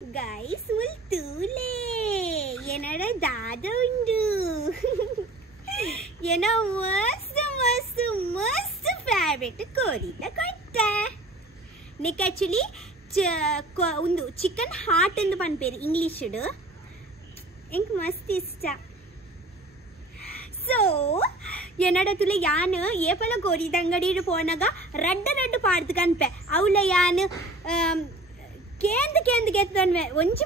Guys, ultule yenada dada undu yena mast favorite korila kotta nik actually undu chicken heart endu panperu English idu enk mast ishta so yenada tule yaanu epala koridangadi ponaga reddu paaddu kanpe avula yaanu ಕೇಂದ್ ಗೆತ್ತನ್ವೆ ಒಂಚಿ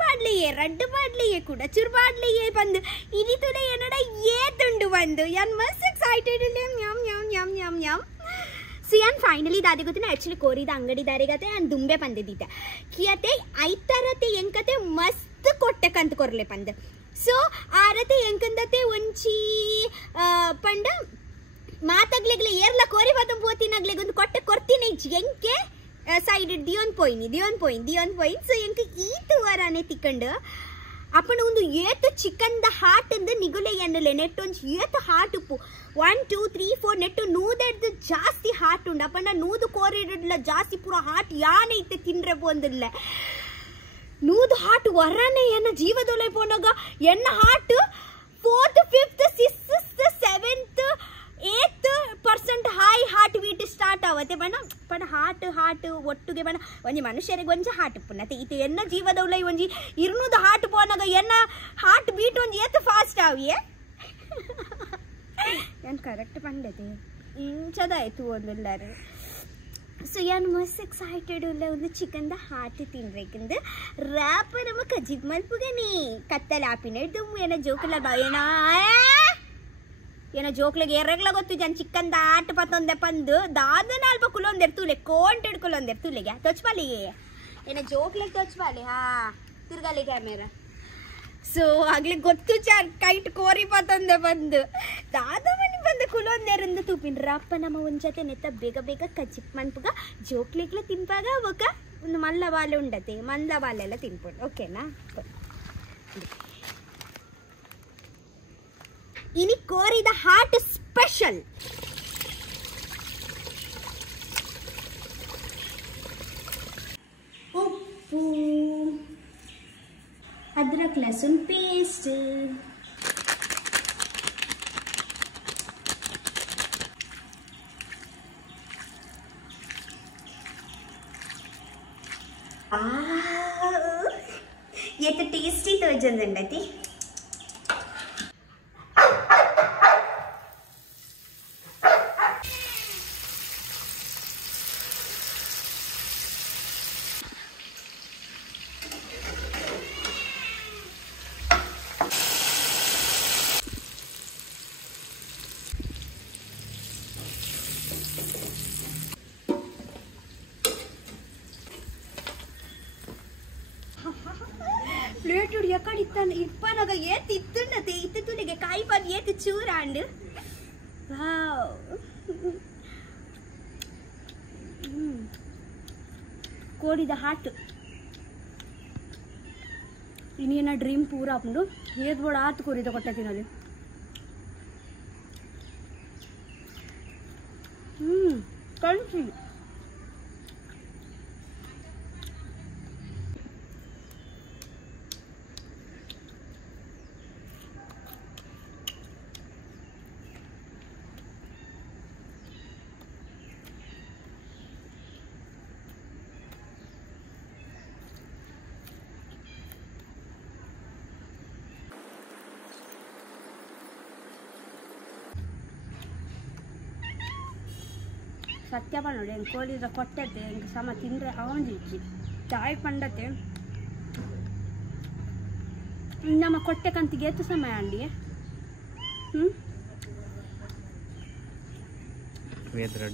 ಪಾಡ್ಲಿಯೇ ರಡ್ಡು ಪಾಡ್ಲಿಯೇ ಕೂಡ ಚುರು ಪಾಡ್ಲಿಯೇ ಬಂದು ಇನಿತುಲೆ ಏನಡ ಏತುಂಡು ಬಂದು ಯಾನ್ ಮಸ್ತ್ excited ಇಲ್ಲೆ NAM NAM NAM NAM NAM so ಯಾನ್ finally ದಾದಿ ಗೊತ್ತಿನ actually ಕೋರಿದ ಅಂಗಡಿ ದಾರಿಗತೆ ನಾನು ದುಂಬೆ ಬಂದಿದ್ದೆ ಕಿಯತೆ ಐತರತೆ ಎಂಕತೆ ಮಸ್ತ್ ಕೊಟ್ಟೆ ಕಂತ ಕೊರ್ಲೆ ಬಂದು ಸೊ ಆರತೆ ಎಂಕಂದತೆ ಒಂಚಿ ಪಂಡ ಮಾತಾಗ್ಲಿಗ್ಲೆ ಏರ್ಲ ಕೋರಿ ಬಾತಂ ಪೋತಿನಾಗ್ಲಿಗೆ ಒಂದು ಕೊಟ್ಟೆ ಕೊರ್ತೀನಿ ಎಂಕೆ ಸೈಡ್ ದಿಯೋನ್ ಪೋಯಿನ್ ಸೊ ಎಂಕ ಈತು ವಾರನೆ ತಿಕ್ಕಂಡು ಅಪ್ಪನ ಒಂದು ಏತು ಚಿಕನ್ ದ ಹಾರ್ಟ್ ಅಂದ ನಿಗುಲೆ ಎನ್ನಲೆ ನೆಟ್ ಒಂಚ ಏತು ಹಾರ್ಟ್ ಉಪ್ಪು 1 2 3 4 ನೆಟ್ಟು ನೂದೆಡ್ದು ಜಾಸ್ತಿ ಹಾರ್ಟ್ ಉಂಡು ಅಪ್ಪನ ನೂದು ಕೋರಿಡ್ಲ ಜಾಸ್ತಿ ಪೂರ ಹಾರ್ಟ್ ಯಾನೆ ಇತ್ತೆ ತಿನ್ರೆ ಬಂದಿಲ್ಲ ನೂದು ಹಾರ್ಟ್ ವರನೆ ಎನ್ನ ಜೀವದೊಲೆ ಪೋನಾಗ ಎನ್ನ heart 4th 5th 6th 7th 8% high heart beat start ಆವತ್ತೆ ಪಣ ಹಾರ್ಟ್ ಒಟ್ಟಿಗೆ ಬಣ್ಣ ಒಂಜಿ ಮನುಷ್ಯರಿಗೆ ಒಂಜಿ ಹಾರ್ಟ್ ಪುನತೆ ಇದು ಎನ್ನ ಜೀವದೌಲ ಒಂಜಿ 200 ಹಾರ್ಟ್ ಪೋನಾಗ ಎನ್ನ ಹಾರ್ಟ್ ಬೀಟ್ ಒಂಜಿ ಏತ್ ಫಾಸ್ಟ್ ಆವಿಯೇ ಏನು ಕರೆಕ್ಟ್ ಪಂಡತೆ ಇಂಚದಾಯ್ತು ಒಂದೆಲ್ಲರೂ ಸೊ ಏನು ಮಸ್ತ್ ಎಕ್ಸೈಟೆಡ್ ಇಲ್ಲ ಒಂದು ಚಿಕನ್ ದ ಹಾರ್ಟ್ ತಿನ್ಬೇಕಂದು ರ್ಯಾಪ್ ನಮ್ಮ ಕಜಿಗ್ ಮಲ್ಪುಗನಿ ಕತ್ತಲ ಆಪಿನ ಹಿಡ್ದು ಏನೋ ಜೋಕಲ್ಲ ಏನೋ ಜೋಕ್ಲಿಗೆ ಎರಗ್ಲ ಗೊತ್ತು ಜನ ಚಿಕ್ಕನ್ ಆಟ ಪತ್ತೊಂದೆ ಪಂದು ದಾದನ ಅಲ್ಪ ಕುಲೊಂದೆರ್ ತೂಲೆ ಕೋಂಟೆಡ್ ಕುಲೊಂದೆರ್ ತೂಲೆಗೆ ತೊಚ್ಪಾಲಿಗೆ ಏನೋ ಜೋಕ್ಲಿಗೆ ತೊಚ್ಪಾಲಿ ಹಾ ತಿರ್ಗಾಲಿ ಕ್ಯಾಮೆರಾ ಸೊ ಆಗ್ಲಿ ಗೊತ್ತು ಚಾರ್ ಕೈಟ್ ಕೋರಿ ಪತ್ತೊಂದೆ ಬಂದು ದಾದ ಮನಿ ಬಂದು ಕುಲೊಂದೆರಂದು ತೂಪಿನ್ ರಪ್ಪ ನಮ್ಮ ಒಂಜತೆ ನೆತ್ತ ಬೇಗ ಕಚ್ಚಿಪ್ ಮನ್ಪುಗ ಜೋಕ್ಲಿಗ್ಲ ತಿನ್ಪಾಗ ಅವಕ್ಕ ಒಂದು ಮಲ್ಲ ಬಾಲೆ ಉಂಡತೆ ಮಂದ ಬಾಲೆ ಎಲ್ಲ ತಿನ್ಪುಂಡು ಓಕೆನಾ ಇನಿ ಕೋರಿದ ಹಾರ್ಟ್ ಸ್ಪೆಷಲ್ ಉಪ್ಪು ಅದ್ರಕ್ ಲಸನ್ ಪೇಸ್ಟ್ ఎంత టేస్టీ తోచందండి అది ಪ್ಲೇಟ್ ಎಕ್ಕಡಿ ಇಪ್ಪನಾಗ ಏತ್ ಇತ್ತುಂಡತೆ ಇತ್ತು ತುಲಿಗೆ ಕಾಯಿ ಬಂದು ಏತ್ ಚೂರಾಂಡು ವಾವ್ ಕೋಡಿದ ಹಾಟ್ ಇನ್ನೇನ ಡ್ರೀಮ್ ಪೂರ ಹಾಕೊಂಡು ಏದ್ ಬೋಡ ಆತು ಕೋರಿದ ಕೊಟ್ಟ ತಿನ್ನಲಿ ಕಳ್ಸಿ ಸತ್ಯ ನೋಡಿ ಹೆಂಗೆ ಕೋಲಿದ್ರೆ ಕೊಟ್ಟತೆ ಹೆಂಗೆ ಸಮ ತಿಂದರೆ ಅವನಿಚ್ಚಿ ತಾಯಿ ಪಂಡತೆ ನಮ್ಮ ಕೊಟ್ಟೆ ಕಂತಿಗೆ ಎತ್ತು ಸಮಯ ಅಂಡಿ ರೆಡ್